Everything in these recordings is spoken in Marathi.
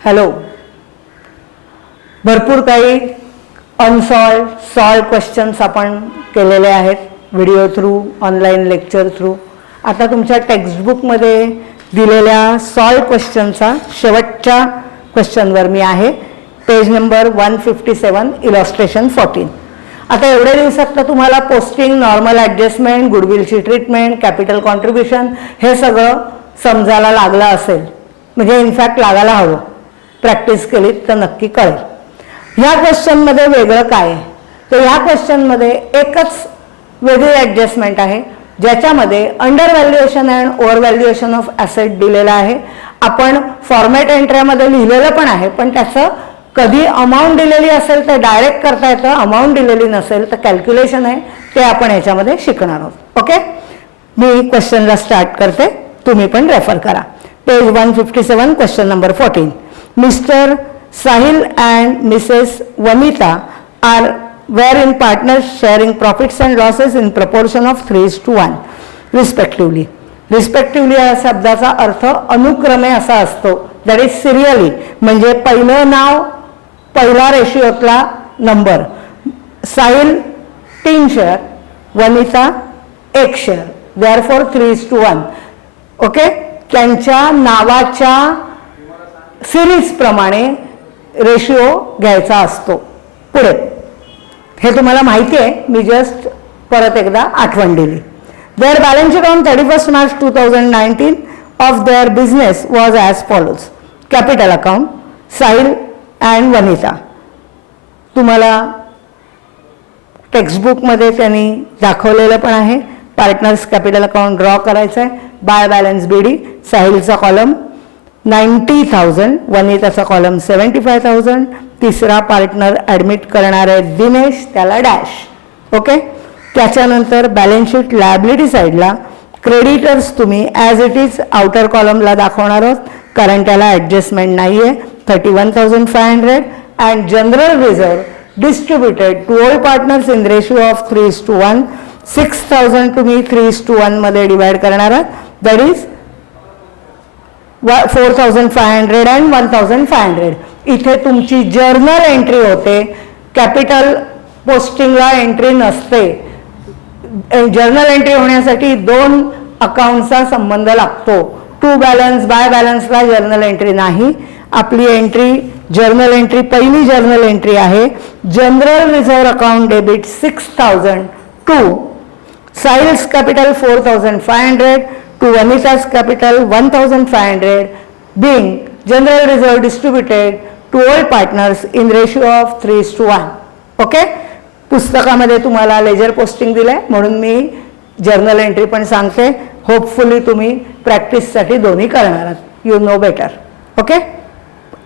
हॅलो. भरपूर काही सॉल्व क्वेश्चन्स आपण केलेले आहेत video through, online lecture through. आता तुमच्या टेक्स्टबुकमध्ये दिलेल्या सॉल्व क्वेश्चनचा शेवटच्या क्वेश्चनवर मी आहे. Page number 157, illustration 14. आता एवढ्या दिवसात तर तुम्हाला पोस्टिंग, नॉर्मल ॲडजस्टमेंट, गुडविलची ट्रीटमेंट, कॅपिटल कॉन्ट्रीब्युशन हे सगळं समजायला लागलं असेल. म्हणजे इनफॅक्ट लागायला हवं. प्रॅक्टिस केली तर नक्की कळेल. ह्या क्वेश्चनमध्ये वेगळं काय आहे तर ह्या क्वेश्चनमध्ये एकच वेगळी ॲडजस्टमेंट आहे ज्याच्यामध्ये under valuation and over valuation of asset दिलेलं आहे. आपण फॉर्मॅट एंट्र्यामध्ये लिहिलेलं पण आहे, पण त्याचं कधी अमाऊंट दिलेली असेल तर डायरेक्ट करता येतं, अमाऊंट दिलेली नसेल तर कॅल्क्युलेशन आहे ते आपण याच्यामध्ये शिकणार आहोत. ओके, मी क्वेश्चनला स्टार्ट करते, तुम्ही पण रेफर करा. Page 157, question number 14. Mr. Sahil and Mrs. Vanita were in partners sharing profits and losses in proportion of 3:1 respectively. Respectively या शब्दाचा अर्थ अनुक्रमे असा असतो. दॅट इज सिरियली, म्हणजे पहिलं नाव पहिला रेशिओतला नंबर. Sahil 3 share, Vanita 1 share, therefore 3:1. Okay, त्यांच्या नावाच्या सिरीज प्रमाणे रेशिओ घ्यायचा असतो. पुढे हे तुम्हाला माहिती आहे, मी जस्ट परत एकदा आठवण दिली. Their balance sheet on 31 March 2019 of their business was as follows. Capital account Sahil and Vanita. तुम्हाला टेक्स्टबुकमध्ये त्यांनी दाखवलेलं पण आहे. पार्टनर्स कॅपिटल अकाउंट ड्रॉ करायचं आहे. बाय बॅलन्स बीडी, साहिलचा कॉलम 90,000, वनिताचा कॉलम 75,000. तिसरा पार्टनर ॲडमिट करणार आहे दिनेश, त्याला डॅश. ओके, त्याच्यानंतर बॅलन्स शीट लायबिलिटी साईडला क्रेडिटर्स तुम्ही ॲज इट इज आउटर कॉलमला दाखवणार आहोत, कारण त्याला ॲडजस्टमेंट नाही आहे, 31,500. And general reserve distributed to all partners in ratio of 3:1. 6,000 तुम्ही 3:1 मध्ये डिवाइड करणार आहात. That is 4,500 and 1,500. इथे तुमची जर्नल एंट्री होते. कॅपिटल पोस्टिंगला एंट्री नसते. जर्नल एंट्री होण्यासाठी 2 अकाउंटचा संबंध लागतो. टू बॅलन्स, बाय बॅलन्सला जर्नल एंट्री नाही. आपली एंट्री जर्नल एंट्री, पहिली जर्नल एंट्री आहे general reserve account debit 6,000 to Sahil's capital 4,500 to Vanita's capital 1,500, being general reserve distributed to all partners in ratio of 3:1. Okay, पुस्तकामध्ये तुम्हाला लेजर पोस्टिंग दिलंय म्हणून मी जर्नल एंट्री पण सांगते. होपफुली तुम्ही प्रॅक्टिससाठी दोन्ही करणार आहात. You know better. Okay,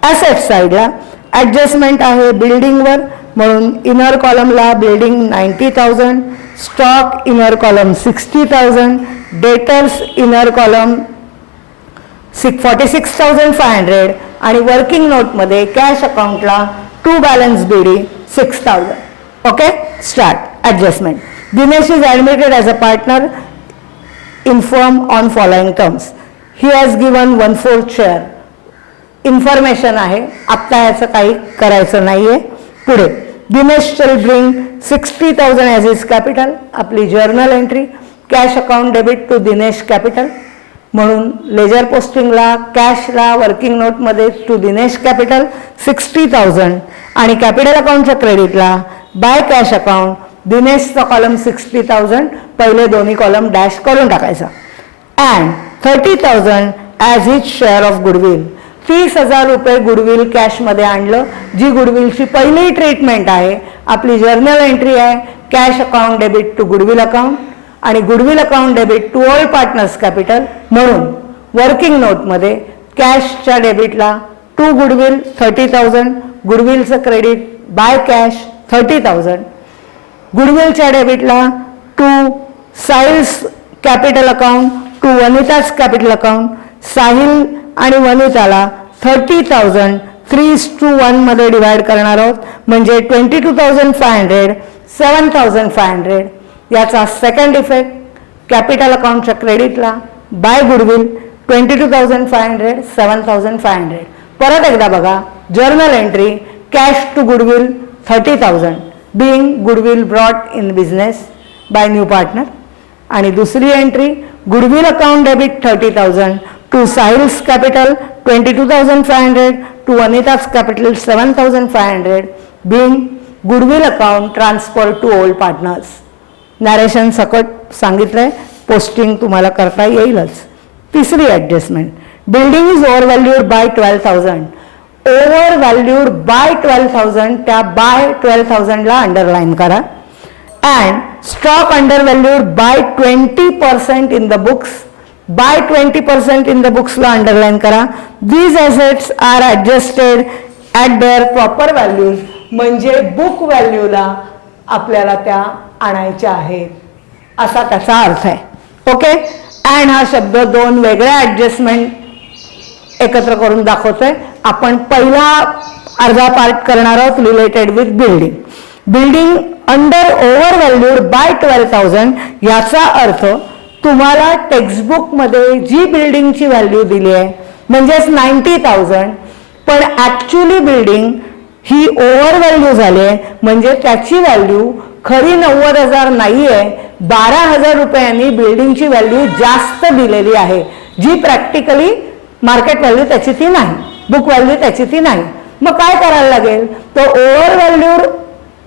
asset साईडला ॲडजस्टमेंट आहे बिल्डिंगवर, म्हणून इनर कॉलमला building 90,000, stock inner column 60,000, debtors inner column 46,500 आणि वर्किंग नोटमध्ये कॅश अकाउंटला to balance BD 6,000. Okay, start. Adjustment. Dinesh is admitted as a partner in firm on following terms. He has given 1/4 share. Information आहे, आत्ता याचं काही करायचं नाही आहे. पुढे Dinesh shall bring 60,000 as his capital. आपली journal entry cash account debit to Dinesh capital, म्हणून लेजर पोस्टिंगला कॅशला वर्किंग नोटमध्ये टू दिनेश कॅपिटल 60,000 आणि कॅपिटल अकाउंटच्या क्रेडिटला बाय कॅश अकाउंट दिनेशचा कॉलम 60,000. पहिले दोन्ही कॉलम डॅश करून टाकायचा. And 30,000 as his share of goodwill. 30,000 रुपये गुडविल कॅशमध्ये आणलं, जी गुडविलची पहिली ट्रीटमेंट आहे. आपली जर्नल एंट्री आहे cash account debit to goodwill account आणि goodwill account debit to all partners capital, म्हणून वर्किंग नोटमध्ये कॅशच्या डेबिटला टू गुडविल 30,000, गुडविलचं क्रेडिट बाय कॅश 30,000, गुडविलच्या डेबिटला to Sahil's capital account to Vanita's capital account. Sahil आणि वनिताला 30,000 3:1 मध्ये डिवाइड करणार आहोत, म्हणजे 22,500 7,500. याचा सेकंड इफेक्ट कॅपिटल अकाउंटच्या क्रेडिटला बाय गुडविल 22,500 7,500. परत एकदा बघा, journal entry cash to goodwill 30,000 being goodwill brought in business by new partner. आणि दुसरी entry goodwill account debit 30,000 to Sahil's capital 22,500 to Anita's capital 7,500 being goodwill account transfer to old partners. Narration सकट सांगितलंय, पोस्टिंग तुम्हाला करता येईलच. तिसरी adjustment, building is over valued by 12,000. Over valued by 12,000, त्या बाय 12,000ला अंडरलाईन करा. And stock under valued by 20% in the books. By 20% in the बुक्सला अंडरलाईन करा. These assets are adjusted at there proper values. म्हणजे बुक व्हॅल्यूला आपल्याला त्या आणायच्या आहेत असा त्याचा अर्थ आहे. ओके. अँड हा शब्द दोन वेगळ्या ॲडजस्टमेंट एकत्र करून दाखवतोय. आपण पहिला अर्धा पार्ट करणार आहोत related with building. Building under over valued by 12,000 याचा अर्थ तुम्हाला टेक्स्टबुकमध्ये जी बिल्डिंगची व्हॅल्यू दिली आहे म्हणजेच 90,000, पण ॲक्च्युली बिल्डिंग ही ओव्हर व्हॅल्यू झाली आहे. म्हणजे त्याची व्हॅल्यू खरी 90,000 नाही आहे, 12,000 रुपयांनी बिल्डिंगची व्हॅल्यू जास्त दिलेली आहे, जी प्रॅक्टिकली मार्केट व्हॅल्यू त्याची ती नाही, बुक व्हॅल्यू त्याची ती नाही. मग काय करायला लागेल, तर ओव्हर व्हॅल्यूड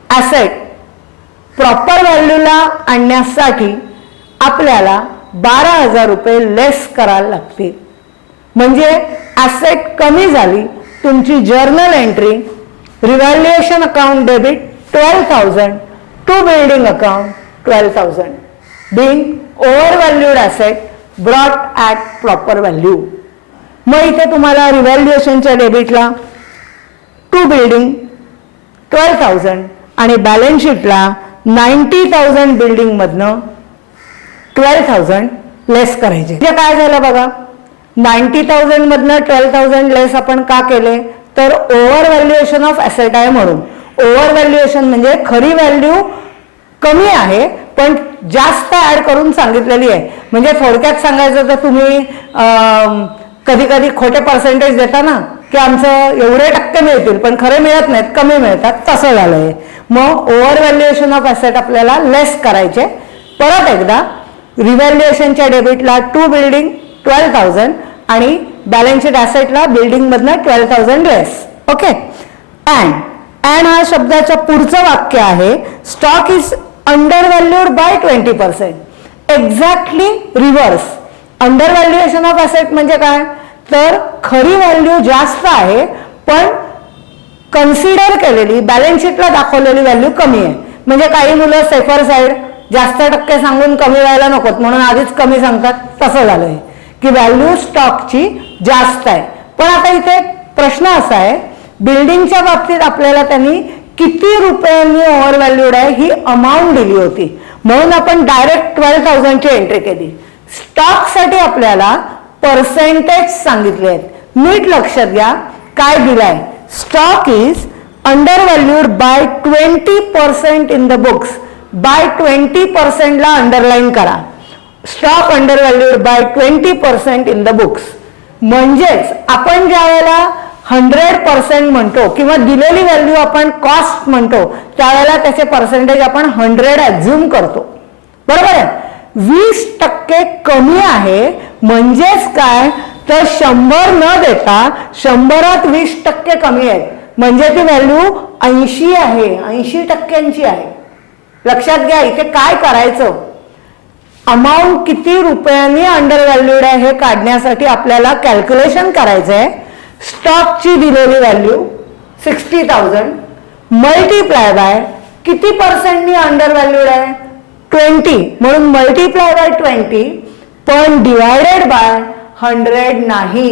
ॲसेट प्रॉपर व्हॅल्यूला आणण्यासाठी आपल्याला 12,000 रुपये लेस करायला लागतील. म्हणजे ॲसेट कमी झाली. तुमची journal entry revaluation account debit 12,000 to building account 12,000 being overvalued asset brought at proper value. मग इथे तुम्हाला रिव्हॅल्युएशनच्या डेबिटला टू बिल्डिंग 12,000 आणि बॅलन्स शीटला 90,000 बिल्डिंग मधनं 12,000 लेस करायचे. म्हणजे काय झालं बघा, 90,000 मधनं 12,000 लेस आपण का केले, तर ओव्हर व्हॅल्युएशन ऑफ ॲसेट आहे म्हणून. ओव्हर व्हॅल्युएशन म्हणजे खरी व्हॅल्यू कमी आहे पण जास्त ऍड करून सांगितलेली आहे. म्हणजे थोडक्यात सांगायचं तर तुम्ही कधी कधी खोटे पर्सेंटेज देता ना, की आमचं एवढे टक्के मिळतील पण खरे मिळत नाहीत, कमी मिळतात, तसं झालंय. मग ओव्हर व्हॅल्युएशन ऑफ ॲसेट आपल्याला लेस करायचे. परत एकदा रिव्हॅल्युएशनच्या डेबिटला टू बिल्डिंग 12,000 आणि बॅलन्स शीट ॲसेटला बिल्डिंग मधनं 12,000 लेस. ओके. अँड हा शब्दाच्या पुढचं वाक्य आहे, stock is under valued by 20%. Exactly reverse. Under valuation of asset म्हणजे काय, तर खरी व्हॅल्यू जास्त आहे पण कन्सिडर केलेली बॅलन्स शीटला दाखवलेली व्हॅल्यू कमी आहे. म्हणजे काही मुलं सेफर साईड जास्त टक्के सांगून कमी व्हायला नकोत म्हणून आधीच कमी सांगतात, तसं झालंय की व्हॅल्यू स्टॉकची जास्त आहे. पण आता इथे प्रश्न असा आहे, बिल्डिंगच्या बाबतीत आपल्याला त्यांनी किती रुपयांनी ओव्हर व्हॅल्यूड आहे ही अमाऊंट दिली होती म्हणून आपण डायरेक्ट 12,000 ची एंट्री केली. स्टॉकसाठी आपल्याला पर्सेंटेज सांगितले आहेत. नीट लक्षात घ्या काय दिलाय, stock is under valued by 20% in the books. By 20% ला अंडरलाईन करा. Stock under valued by 20% in the books. म्हणजेच आपण ज्या वेळेला 100% म्हणतो किंवा दिलेली व्हॅल्यू आपण कॉस्ट म्हणतो त्यावेळेला त्याचे पर्सेंटेज आपण 100 ॲझ्युम करतो. बरोबर आहे. 20% कमी आहे म्हणजेच काय, तर 100 न देता 100त 20% कमी आहेत म्हणजे ती व्हॅल्यू 80 आहे, 80% आहे. लक्षात घ्या इथे काय करायचं, अमाऊंट किती रुपयांनी अंडर व्हॅल्यूड आहे हे काढण्यासाठी आपल्याला कॅल्क्युलेशन करायचं आहे. स्टॉकची दिलेली व्हॅल्यू 60,000 मल्टिप्लाय बाय किती पर्सेंटनी अंडर व्हॅल्यूड आहे 20 म्हणून मल्टिप्लाय बाय 20 पण डिवायडेड बाय 100 नाही.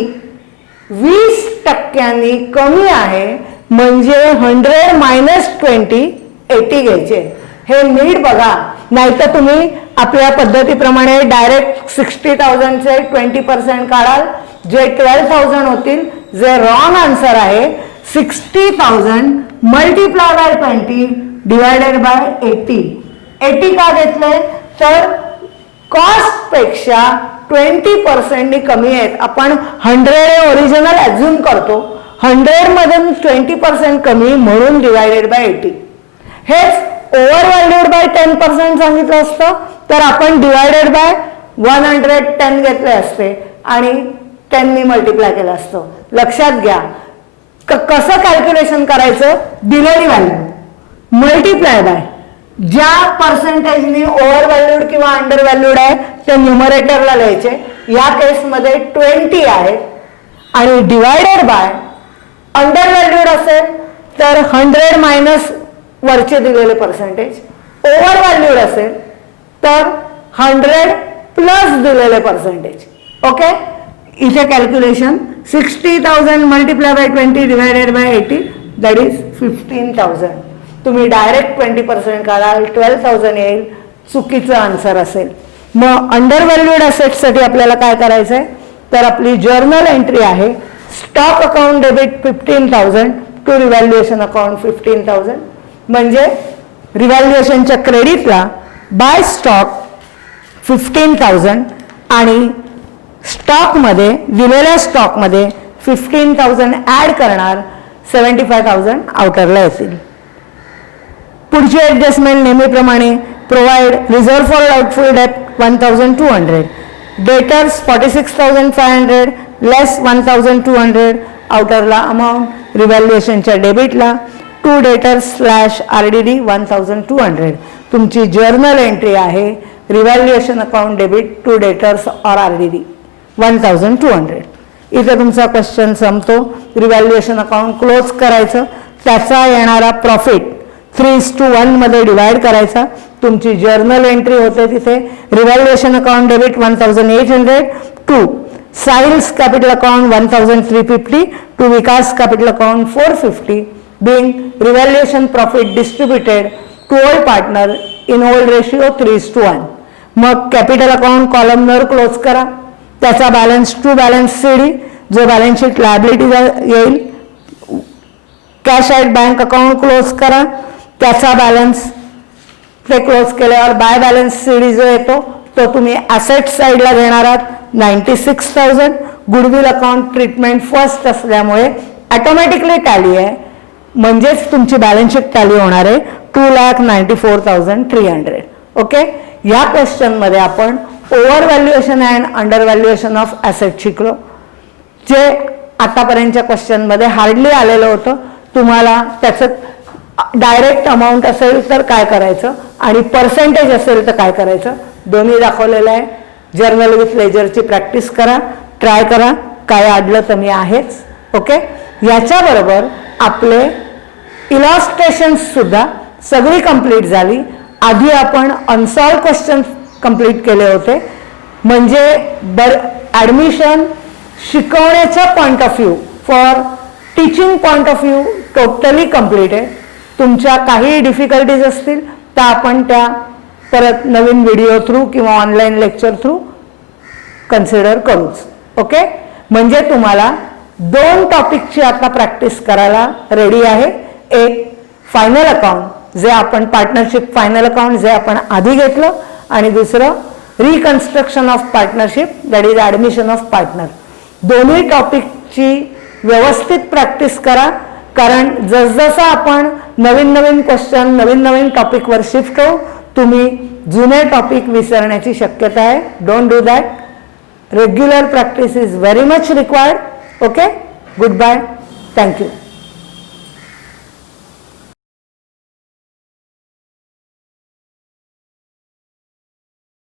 20% कमी आहे म्हणजे 100 मायनस 20 80 घ्यायचे. हे नीट बघा, नाहीतर तुम्ही आपल्या पद्धतीप्रमाणे डायरेक्ट 60,000 चे 20% काढाल जे 12,000 होतील, जे रॉंग आन्सर आहे. 60,000 मल्टिप्लाय बाय 20 डिवायडेड बाय 80. 80 का घेतलंय, तर कॉस्ट पेक्षा 20% कमी आहेत. आपण 100 ओरिजिनल ॲझ्युम करतो, 100 मधून 20% कमी म्हणून डिवायडेड बाय 80. हेच ओव्हर व्हॅल्यूड बाय 10% सांगितलं असतं तर आपण डिवायडेड बाय 110 घेतले असते आणि 10 नी मल्टिप्लाय केलं असतं. लक्षात घ्या कसं कॅल्क्युलेशन करायचं, दिलेली व्हॅल्यू मल्टिप्लाय बाय ज्या पर्सेंटेजनी ओव्हर व्हॅल्यूड किंवा अंडर व्हॅल्यूड आहे ते न्यूमरेटरला लिहायचे. या केसमध्ये 20 आहे आणि डिवायडेड बाय अंडर व्हॅल्यूड असेल तर 100 मायनस वरचे दिलेले पर्सेंटेज, ओव्हर व्हॅल्यूड असेल तर 100 प्लस दिलेले पर्सेंटेज. ओके, इथे calculation 60,000 multiply by 20 divided by 80 that is 15,000. तुम्ही डायरेक्ट 20% काढाल 12,000 येईल, चुकीचं आन्सर असेल. मग अंडर व्हॅल्यूड असेट्ससाठी आपल्याला काय करायचं आहे तर आपली जर्नल एंट्री आहे stock account debit 15,000 to revaluation account 15,000. म्हणजे रिव्हॅल्युएशनच्या क्रेडिटला बाय स्टॉक 15,000 आणि स्टॉकमध्ये दिलेल्या स्टॉकमध्ये 15,000 ॲड करणार 75,000 आउटरला येतील. पुढची ॲडजस्टमेंट नेहमीप्रमाणे provide reserve for doubtful debt 1,200, debtors 46,500 less 1,200 आउटरला अमाऊंट रिव्हॅल्युएशनच्या डेबिटला टू डेटर्स स्लॅश RDD 1,200. तुमची जर्नल एंट्री आहे revaluation account debit to debtors or RDD 1,200. इथे तुमचा क्वेश्चन संपतो. रिव्हॅल्युएशन अकाउंट क्लोज करायचं, त्याचा येणारा प्रॉफिट 3:1 मध्ये डिवाइड करायचा. तुमची जर्नल एंट्री होते तिथे revaluation account debit 1,800 to Sahil's capital account 1,350 to Vikas capital account 450 being revaluation profit distributed to all partner in old ratio 3:1. मग कॅपिटल अकाउंट कॉलमवर क्लोज करा, त्याचा बॅलन्स टू बॅलन्स CD जो बॅलन्स शीट लायबिलिटी येईल. Cash at bank account close करा, त्याचा बॅलन्स ते क्लोज केल्यावर बाय बॅलन्स CD जो येतो तो तुम्ही ॲसेट साईडला घेणार आहात 96,000. गुडविल अकाउंट ट्रीटमेंट फर्स्ट असल्यामुळे ऑटोमॅटिकली टॅली आहे, म्हणजेच तुमची बॅलन्स शीट टॅली होणार आहे 2,94,300. ओके, या क्वेश्चनमध्ये आपण over valuation and under valuation of asset शिकलो, जे आतापर्यंतच्या क्वेश्चनमध्ये हार्डली आलेलं होतं. तुम्हाला त्याचं डायरेक्ट अमाऊंट असेल तर काय करायचं आणि पर्सेंटेज असेल तर काय करायचं दोन्ही दाखवलेलं आहे. जर्नल विथ लेजरची प्रॅक्टिस करा, ट्राय करा, काय अडलं तर मी आहेच. ओके, याच्याबरोबर आपले इलॉस्ट्रेशन्स सुद्धा सगळी कंप्लीट झाली. आधी आपण अनसॉल्व क्वेश्चन कंप्लीट केले होते, म्हणजे ॲडमिशन शिकवण्याचा point of view for teaching point of view totally complete आहे. तुमच्या काही डिफिकल्टीज असतील तर आपण त्या परत नवीन व्हिडिओ थ्रू किंवा ऑनलाईन लेक्चर थ्रू कन्सिडर करूच. ओके, म्हणजे तुम्हाला 2 टॉपिकची आता प्रॅक्टिस करायला रेडी आहे. एक फायनल अकाउंट जे आपण पार्टनरशिप फायनल अकाउंट जे आपण आधी घेतलं आणि दुसरं reconstruction of partnership that is admission of partner. दोन्ही टॉपिकची व्यवस्थित प्रॅक्टिस करा, कारण जसजसं आपण नवीन नवीन क्वेश्चन नवीन नवीन टॉपिकवर शिफ्ट होऊ तुम्ही जुने टॉपिक विसरण्याची शक्यता आहे. Don't do that. Regular practice is very much required. Okay, goodbye, thank you.